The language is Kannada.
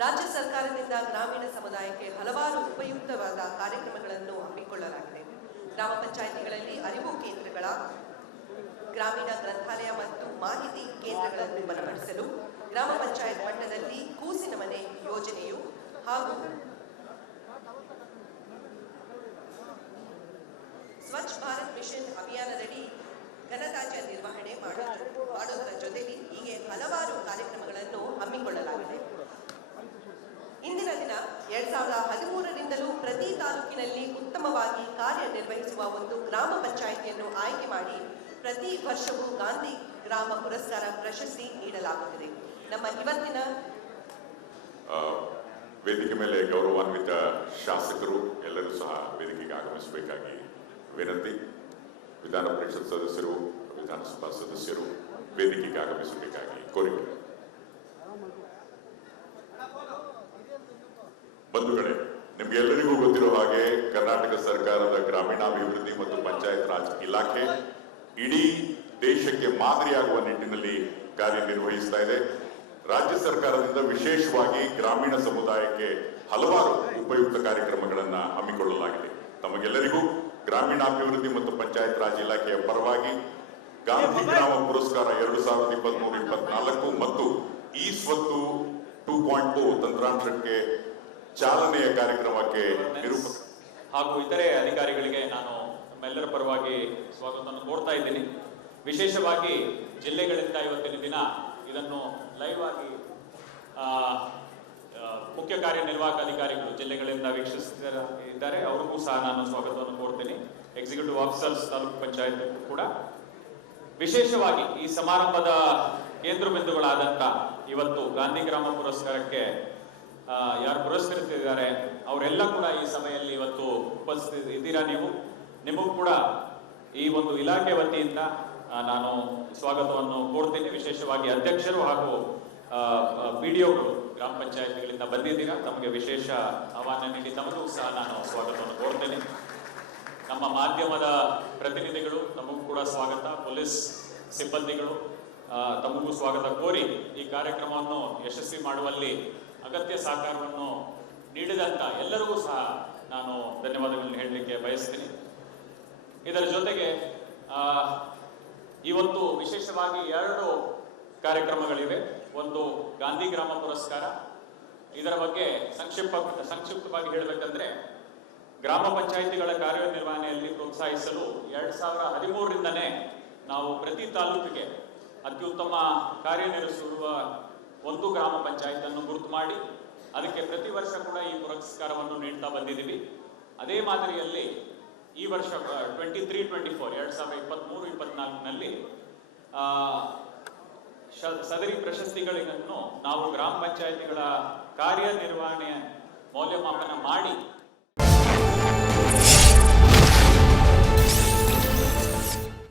ರಾಜ್ಯ ಸರ್ಕಾರದಿಂದ ಗ್ರಾಮೀಣ ಸಮುದಾಯಕ್ಕೆ ಹಲವಾರು ಉಪಯುಕ್ತವಾದ ಕಾರ್ಯಕ್ರಮಗಳನ್ನು ಹಮ್ಮಿಕೊಳ್ಳಲಾಗಿದೆ. ಗ್ರಾಮ ಪಂಚಾಯಿತಿಗಳಲ್ಲಿ ಅರಿವು ಕೇಂದ್ರಗಳ, ಗ್ರಾಮೀಣ ಗ್ರಂಥಾಲಯ ಮತ್ತು ಮಾಹಿತಿ ಕೇಂದ್ರಗಳನ್ನು ಬಲಪಡಿಸಲು ಗ್ರಾಮ ಪಂಚಾಯತ್ ಮಟ್ಟದಲ್ಲಿ ಕೂಸಿನ ಮನೆ ಯೋಜನೆಯು ಹಾಗೂ ಸ್ವಚ್ಛ ಭಾರತ್ ಮಿಷನ್ ಅಭಿಯಾನದಡಿ ಘನತ್ಯಾಜ್ಯ ನಿರ್ವಹಣೆ ಮಾಡುವುದರ ಜೊತೆಗೆ ಹೀಗೆ ಹಲವಾರು ಕಾರ್ಯಕ್ರಮಗಳನ್ನು ಹಮ್ಮಿಕೊಳ್ಳಲಾಗಿದೆ. ಇಂದಿನ ದಿನ 2013ರಿಂದಲೂ ಪ್ರತಿ ತಾಲೂಕಿನಲ್ಲಿ ಉತ್ತಮವಾಗಿ ಕಾರ್ಯನಿರ್ವಹಿಸುವ ಒಂದು ಗ್ರಾಮ ಪಂಚಾಯಿತಿಯನ್ನು ಆಯ್ಕೆ ಮಾಡಿ ಪ್ರತಿ ವರ್ಷವೂ ಗಾಂಧಿ ಗ್ರಾಮ ಪುರಸ್ಕಾರ ಪ್ರಶಸ್ತಿ ನೀಡಲಾಗುತ್ತದೆ. ನಮ್ಮ ಇವತ್ತಿನ ವೇದಿಕೆ ಮೇಲೆ ಗೌರವಾನ್ವಿತ ಶಾಸಕರು ಎಲ್ಲರೂ ಸಹ ವೇದಿಕೆಗೆ ಆಗಮಿಸಬೇಕಾಗಿ ವಿನಂತಿ. ವಿಧಾನ ಪರಿಷತ್ ಸದಸ್ಯರು, ವಿಧಾನಸಭಾ ಸದಸ್ಯರು ವೇದಿಕೆಗೆ ಆಗಮಿಸಬೇಕಾಗಿ ಕೋರಿಕೆ. ಬಂಧುಗಳೇ, ನಿಮ್ಗೆಲ್ಲರಿಗೂ ಗೊತ್ತಿರೋ ಹಾಗೆ ಕರ್ನಾಟಕ ಸರ್ಕಾರದ ಗ್ರಾಮೀಣಾಭಿವೃದ್ಧಿ ಮತ್ತು ಪಂಚಾಯತ್ ರಾಜ್ ಇಲಾಖೆ ಇಡೀ ದೇಶಕ್ಕೆ ಮಾದರಿಯಾಗುವ ನಿಟ್ಟಿನಲ್ಲಿ ಕಾರ್ಯನಿರ್ವಹಿಸ್ತಾ ಇದೆ. ರಾಜ್ಯ ಸರ್ಕಾರದಿಂದ ವಿಶೇಷವಾಗಿ ಗ್ರಾಮೀಣ ಸಮುದಾಯಕ್ಕೆ ಹಲವಾರು ಉಪಯುಕ್ತ ಕಾರ್ಯಕ್ರಮಗಳನ್ನು ಹಮ್ಮಿಕೊಳ್ಳಲಾಗಿದೆ. ತಮಗೆಲ್ಲರಿಗೂ ಗ್ರಾಮೀಣಾಭಿವೃದ್ಧಿ ಮತ್ತು ಪಂಚಾಯತ್ ರಾಜ್ ಇಲಾಖೆಯ ಪರವಾಗಿ ಗಾಂಧಿ ಗ್ರಾಮ ಪುರಸ್ಕಾರ 2023-24 ಮತ್ತು ಈ ಸ್ವತ್ತು 2.0 ತಂತ್ರಾಂಶಕ್ಕೆ ಚಾಲನೆಯ ಕಾರ್ಯಕ್ರಮಕ್ಕೆ ಹಾಗೂ ಇತರೆ ಅಧಿಕಾರಿಗಳಿಗೆ ನಾನು ನಮ್ಮೆಲ್ಲರ ಪರವಾಗಿ ಸ್ವಾಗತವನ್ನು ಕೋರ್ತಾ ಇದ್ದೀನಿ. ವಿಶೇಷವಾಗಿ ಜಿಲ್ಲೆಗಳಿಂದ ಇವತ್ತಿನ ದಿನ ಇದನ್ನು ಲೈವ್ ಆಗಿ ಮುಖ್ಯ ಕಾರ್ಯನಿರ್ವಾಹಕ ಅಧಿಕಾರಿಗಳು ಜಿಲ್ಲೆಗಳಿಂದ ವೀಕ್ಷಿಸುತ್ತಿದ್ದಾರೆ, ಅವ್ರಿಗೂ ಸಹ ನಾನು ಸ್ವಾಗತವನ್ನು ಕೋರ್ತೀನಿ. ಎಕ್ಸಿಕ್ಯೂಟಿವ್ ಆಫೀಸರ್ಸ್ ತಾಲೂಕು ಪಂಚಾಯತ್ ಕೂಡ ವಿಶೇಷವಾಗಿ ಈ ಸಮಾರಂಭದ ಕೇಂದ್ರ ಬಿಂದುಗಳಾದಂಥ ಇವತ್ತು ಗಾಂಧಿ ಗ್ರಾಮ ಪುರಸ್ಕಾರಕ್ಕೆ ಯಾರು ಪುರಸ್ಕರಿಸಿದ್ದಾರೆ ಅವರೆಲ್ಲ ಕೂಡ ಈ ಸಭೆಯಲ್ಲಿ ಇವತ್ತು ಉಪಸ್ಥಿತ ಇದ್ದೀರಾ. ನಿಮಗೂ ಕೂಡ ಈ ಒಂದು ಇಲಾಖೆ ವತಿಯಿಂದ ನಾನು ಸ್ವಾಗತವನ್ನು ಕೋರ್ತೀನಿ. ವಿಶೇಷವಾಗಿ ಅಧ್ಯಕ್ಷರು ಹಾಗೂ ಪಿಡಿಒಗಳು ಗ್ರಾಮ ಪಂಚಾಯತ್ಗಳಿಂದ ಬಂದಿದ್ದೀರಾ, ತಮಗೆ ವಿಶೇಷ ಆಹ್ವಾನ ನೀಡಿ ತಮಗೂ ಸಹ ನಾನು ಸ್ವಾಗತವನ್ನು ಕೋರ್ತೇನೆ. ನಮ್ಮ ಮಾಧ್ಯಮದ ಪ್ರತಿನಿಧಿಗಳು ತಮಗೂ ಕೂಡ ಸ್ವಾಗತ, ಪೊಲೀಸ್ ಸಿಬ್ಬಂದಿಗಳು ತಮಗೂ ಸ್ವಾಗತ ಕೋರಿ ಈ ಕಾರ್ಯಕ್ರಮವನ್ನು ಯಶಸ್ವಿ ಮಾಡುವಲ್ಲಿ ಅಗತ್ಯ ಸಹಕಾರವನ್ನು ನೀಡಿದಂತ ಎಲ್ಲರಿಗೂ ಸಹ ನಾನು ಧನ್ಯವಾದಗಳನ್ನು ಹೇಳಲಿಕ್ಕೆ ಬಯಸ್ತೀನಿ. ಇದರ ಜೊತೆಗೆ ಇವತ್ತು ವಿಶೇಷವಾಗಿ 2 ಕಾರ್ಯಕ್ರಮಗಳಿವೆ. ಒಂದು ಗಾಂಧಿ ಗ್ರಾಮ ಪುರಸ್ಕಾರ. ಇದರ ಬಗ್ಗೆ ಸಂಕ್ಷಿಪ್ತವಾಗಿ ಹೇಳಬೇಕಂದ್ರೆ, ಗ್ರಾಮ ಪಂಚಾಯಿತಿಗಳ ಕಾರ್ಯನಿರ್ವಹಣೆಯಲ್ಲಿ ಪ್ರೋತ್ಸಾಹಿಸಲು 2013ರಿಂದನೇ ನಾವು ಪ್ರತಿ ತಾಲೂಕಿಗೆ ಅತ್ಯುತ್ತಮ ಕಾರ್ಯನಿರ್ವಹಿಸುವ ಒಂದು ಗ್ರಾಮ ಪಂಚಾಯತ್ ಗುರುತು ಮಾಡಿ ಅದಕ್ಕೆ ಪ್ರತಿ ವರ್ಷ ಕೂಡ ಈ ಪುರಸ್ಕಾರವನ್ನು ನೀಡ್ತಾ ಬಂದಿದ್ದೀವಿ. ಅದೇ ಮಾದರಿಯಲ್ಲಿ ಈ ವರ್ಷ 2023-24 2023-24ನಲ್ಲಿ ಸದರಿ ಪ್ರಶಸ್ತಿಗಳನ್ನು ನಾವು ಗ್ರಾಮ ಪಂಚಾಯಿತಿಗಳ ಕಾರ್ಯನಿರ್ವಹಣೆ ಮೌಲ್ಯಮಾಪನ ಮಾಡಿ